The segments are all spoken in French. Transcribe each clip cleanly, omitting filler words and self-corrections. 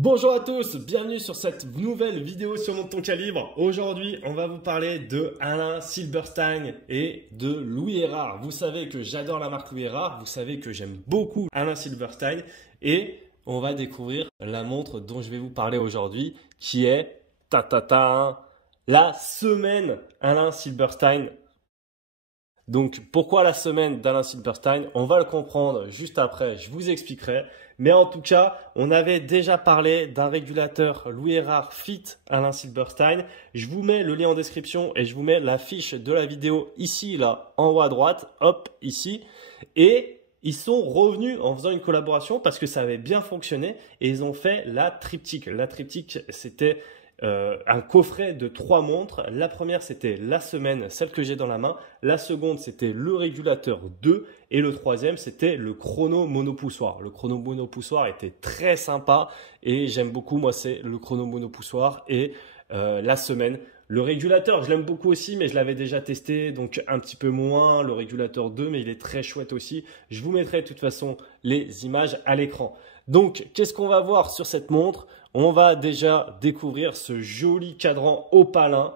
Bonjour à tous, bienvenue sur cette nouvelle vidéo sur Monte ton calibre. Aujourd'hui, on va vous parler de Alain Silberstein et de Louis Erard. Vous savez que j'adore la marque Louis Erard, vous savez que j'aime beaucoup Alain Silberstein et on va découvrir la montre dont je vais vous parler aujourd'hui qui est la semaine Alain Silberstein. Donc, pourquoi la semaine d'Alain Silberstein? On va le comprendre juste après, je vous expliquerai. Mais en tout cas, on avait déjà parlé d'un régulateur Louis Erard Fit Alain Silberstein. Je vous mets le lien en description et je vous mets la fiche de la vidéo ici, là, en haut à droite, hop, ici. Et ils sont revenus en faisant une collaboration parce que ça avait bien fonctionné et ils ont fait la triptyque. La triptyque, c'était un coffret de 3 montres. La première, c'était la semaine, celle que j'ai dans la main. La seconde, c'était le régulateur 2. Et le troisième, c'était le chrono monopoussoir. Le chrono monopoussoir était très sympa et j'aime beaucoup. Moi, c'est le chrono monopoussoir et la semaine. Le régulateur, je l'aime beaucoup aussi, mais je l'avais déjà testé, donc un petit peu moins. Le régulateur 2, mais il est très chouette aussi. Je vous mettrai de toute façon les images à l'écran. Donc, qu'est-ce qu'on va voir sur cette montre? On va déjà découvrir ce joli cadran opalin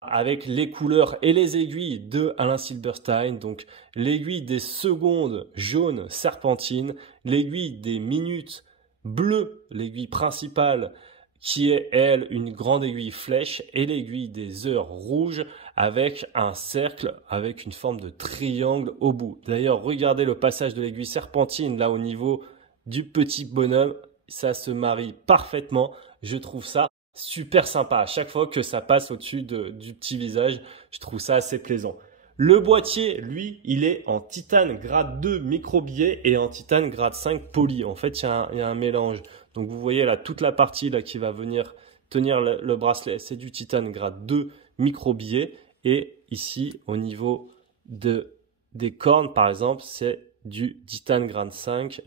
avec les couleurs et les aiguilles de Alain Silberstein. Donc, l'aiguille des secondes jaune serpentine, l'aiguille des minutes bleu, l'aiguille principale qui est, elle, une grande aiguille flèche et l'aiguille des heures rouge avec un cercle avec une forme de triangle au bout. D'ailleurs, regardez le passage de l'aiguille serpentine là au niveau du petit bonhomme. Ça se marie parfaitement. Je trouve ça super sympa. À chaque fois que ça passe au-dessus du petit visage, je trouve ça assez plaisant. Le boîtier, lui, il est en titane grade 2 micro-billet et en titane grade 5 poly. En fait, il y a un mélange. Donc, vous voyez là, toute la partie là qui va venir tenir le bracelet, c'est du titane grade 2 micro-billet. Et ici, au niveau des cornes, par exemple, c'est du titane grade 5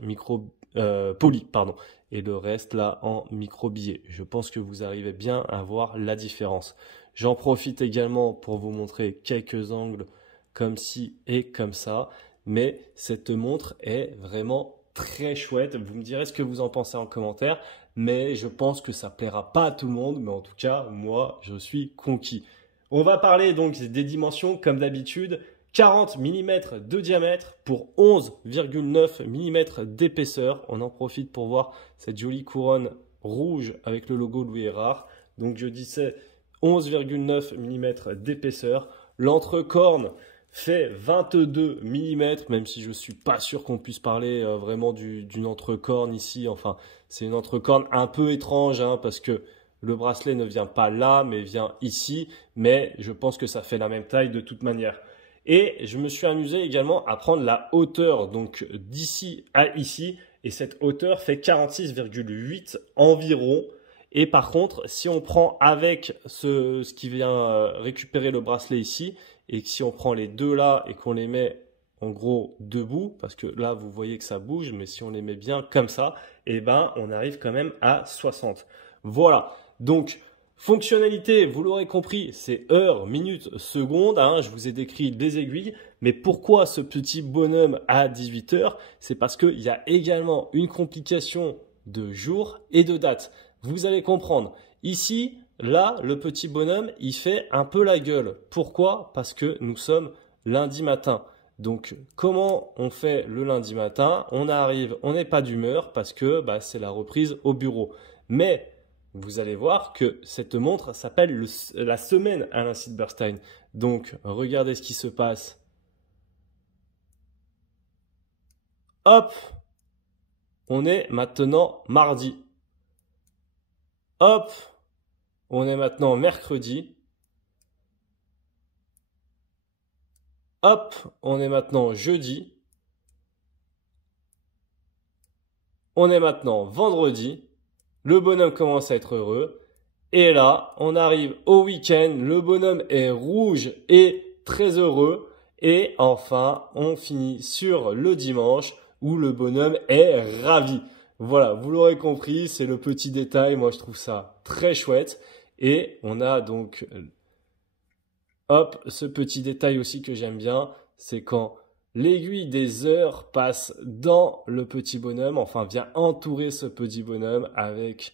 poly, pardon. Et le reste là en micro-billet. Je pense que vous arrivez bien à voir la différence. J'en profite également pour vous montrer quelques angles comme ci et comme ça. Mais cette montre est vraiment très chouette. Vous me direz ce que vous en pensez en commentaire. Mais je pense que ça plaira pas à tout le monde. Mais en tout cas, moi, je suis conquis. On va parler donc des dimensions comme d'habitude. 40 mm de diamètre pour 11,9 mm d'épaisseur. On en profite pour voir cette jolie couronne rouge avec le logo Louis Erard. Donc je disais 11,9 mm d'épaisseur. L'entrecorne fait 22 mm, même si je ne suis pas sûr qu'on puisse parler vraiment d'une entrecorne ici. Enfin, c'est une entrecorne un peu étrange hein, parce que le bracelet ne vient pas là, mais vient ici. Mais je pense que ça fait la même taille de toute manière. Et je me suis amusé également à prendre la hauteur, donc d'ici à ici. Et cette hauteur fait 46,8 environ. Et par contre, si on prend avec ce qui vient récupérer le bracelet ici, et que si on prend les deux là et qu'on les met en gros debout, parce que là vous voyez que ça bouge, mais si on les met bien comme ça, eh ben on arrive quand même à 60. Voilà, donc fonctionnalité, vous l'aurez compris, c'est heures, minutes, secondes. Hein, je vous ai décrit des aiguilles. Mais pourquoi ce petit bonhomme à 18 heures? C'est parce qu'il y a également une complication de jour et de date. Vous allez comprendre. Ici, là, le petit bonhomme, il fait un peu la gueule. Pourquoi? Parce que nous sommes lundi matin. Donc, comment on fait le lundi matin? On arrive, on n'est pas d'humeur parce que c'est la reprise au bureau. Mais vous allez voir que cette montre s'appelle la semaine Alain Silberstein. Donc, regardez ce qui se passe. Hop, on est maintenant mardi. Hop, on est maintenant mercredi. Hop, on est maintenant jeudi. On est maintenant vendredi. Le bonhomme commence à être heureux. Et là, on arrive au week-end. Le bonhomme est rouge et très heureux. Et enfin, on finit sur le dimanche où le bonhomme est ravi. Voilà, vous l'aurez compris, c'est le petit détail. Moi, je trouve ça très chouette. Et on a donc, hop, ce petit détail aussi que j'aime bien. C'est quand L'aiguille des heures passe dans le petit bonhomme, enfin vient entourer ce petit bonhomme avec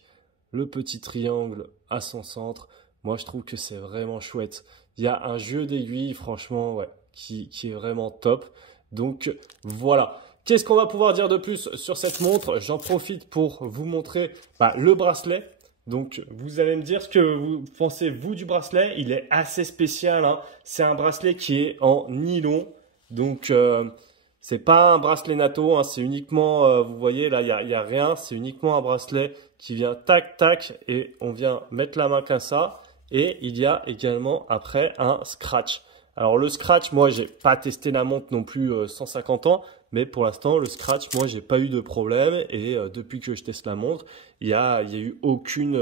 le petit triangle à son centre. Moi, je trouve que c'est vraiment chouette. Il y a un jeu d'aiguilles, franchement, ouais, qui est vraiment top. Donc, voilà. Qu'est-ce qu'on va pouvoir dire de plus sur cette montre? J'en profite pour vous montrer le bracelet. Donc, vous allez me dire ce que vous pensez, vous, du bracelet. Il est assez spécial, hein. C'est un bracelet qui est en nylon. Donc, c'est pas un bracelet NATO, hein. C'est uniquement, vous voyez, là, il y a rien. C'est uniquement un bracelet qui vient tac, tac, et on vient mettre la main comme ça. Et il y a également, après, un scratch. Alors, le scratch, moi, j'ai pas testé la montre non plus 150 ans. Mais pour l'instant, le scratch, moi, j'ai pas eu de problème. Et depuis que je teste la montre, il y a eu aucune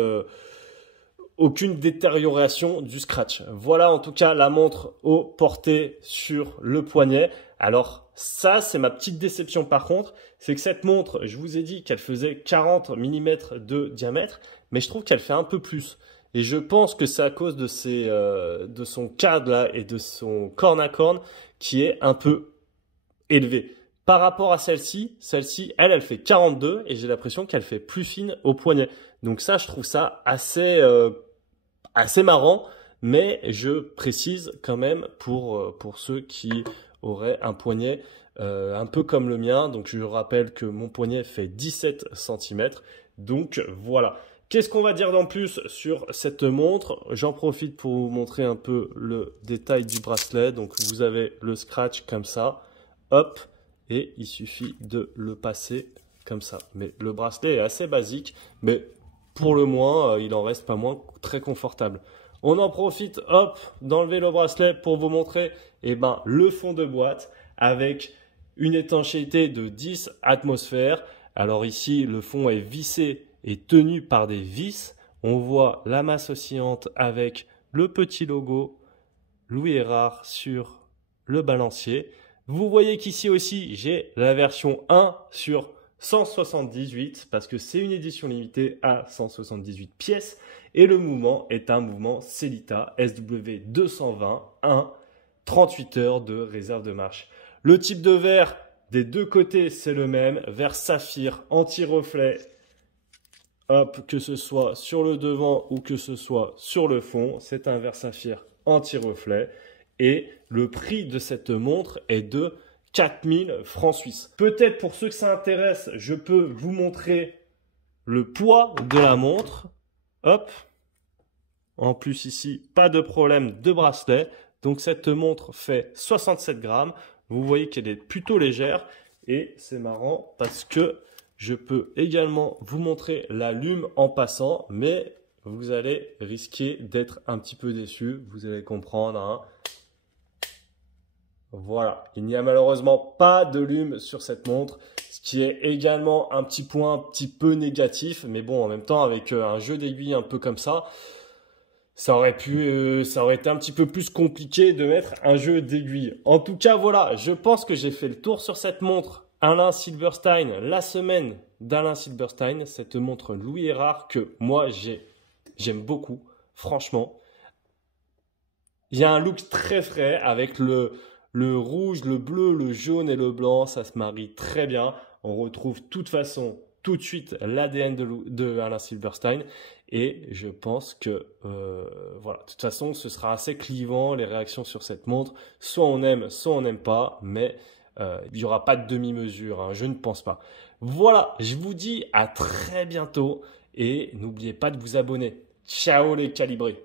détérioration du scratch. Voilà en tout cas la montre au porté sur le poignet. Alors ça, c'est ma petite déception par contre, c'est que cette montre, je vous ai dit qu'elle faisait 40 mm de diamètre, mais je trouve qu'elle fait un peu plus. Et je pense que c'est à cause de son cadre là et de son corne à corne qui est un peu élevé. Par rapport à celle-ci, elle fait 42 et j'ai l'impression qu'elle fait plus fine au poignet. Donc ça, je trouve ça assez marrant, mais je précise quand même pour ceux qui auraient un poignet un peu comme le mien. Donc je rappelle que mon poignet fait 17 cm. Donc voilà. Qu'est-ce qu'on va dire d'en plus sur cette montre? J'en profite pour vous montrer un peu le détail du bracelet. Donc vous avez le scratch comme ça, hop, et il suffit de le passer comme ça. Mais le bracelet est assez basique, mais pour le moins, il en reste pas moins très confortable. On en profite, hop, d'enlever le bracelet pour vous montrer le fond de boîte avec une étanchéité de 10 atmosphères. Alors ici, le fond est vissé et tenu par des vis. On voit la masse oscillante avec le petit logo Louis Erard sur le balancier. Vous voyez qu'ici aussi, j'ai la version 1 sur 178 parce que c'est une édition limitée à 178 pièces et le mouvement est un mouvement Sellita SW220 1 38 heures de réserve de marche. Le type de verre des deux côtés c'est le même, verre saphir anti-reflet, hop, que ce soit sur le devant ou que ce soit sur le fond, c'est un verre saphir anti-reflet et le prix de cette montre est de 4000 francs suisses. Peut-être pour ceux que ça intéresse, je peux vous montrer le poids de la montre. Hop. En plus ici, pas de problème de bracelet. Donc cette montre fait 67 grammes. Vous voyez qu'elle est plutôt légère. Et c'est marrant parce que je peux également vous montrer la lume en passant. Mais vous allez risquer d'être un petit peu déçu. Vous allez comprendre, hein. Voilà, il n'y a malheureusement pas de lume sur cette montre, ce qui est également un petit point un petit peu négatif, mais bon, en même temps, avec un jeu d'aiguilles un peu comme ça aurait été un petit peu plus compliqué de mettre un jeu d'aiguilles. En tout cas, voilà, je pense que j'ai fait le tour sur cette montre Alain Silberstein, la semaine d'Alain Silberstein, cette montre Louis Erard que moi j'aime beaucoup, franchement. Il y a un look très frais avec le rouge, le bleu, le jaune et le blanc, ça se marie très bien. On retrouve de toute façon tout de suite l'ADN de Alain Silberstein. Et je pense que, voilà, de toute façon, ce sera assez clivant, les réactions sur cette montre. Soit on aime, soit on n'aime pas, mais il n'y aura pas de demi-mesure, hein, je ne pense pas. Voilà, je vous dis à très bientôt et n'oubliez pas de vous abonner. Ciao les calibrés!